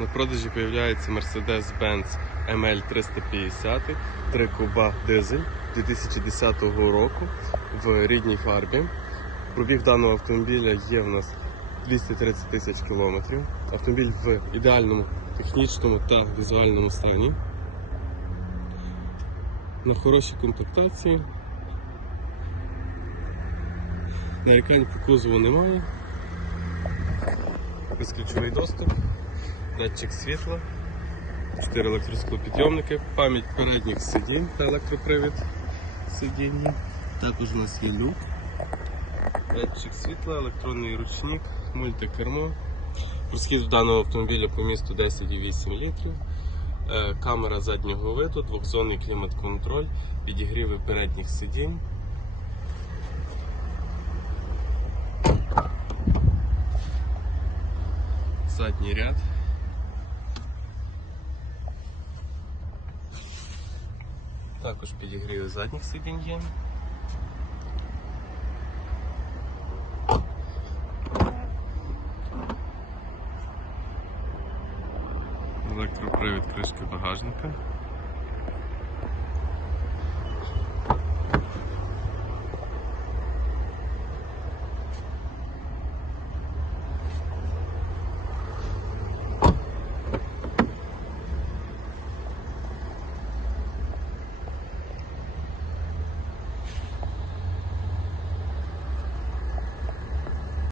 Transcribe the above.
На продажі з'являється Mercedes-Benz ML350 3 куба дизель 2010 року в рідній фарбі. Пробіг даного автомобіля є в нас 230 тисяч кілометрів. Автомобіль в ідеальному технічному та візуальному стані. На хорошій комплектації. Нарікань по кузову немає. Безключовий доступ, датчик світла, 4 електросклопідйомники, пам'ять передніх сидінь та електропривід сидіння. Також у нас є люк, датчик світла, електронний ручник, мультикермо. Розхід даного автомобіля по місту 10,8 літрів. Е, Камера заднього виду, двохзонний клімат-контроль, підігріви передніх сидінь. Задній ряд. Також підігрію задніх сидінь. Електропривід кришки багажника.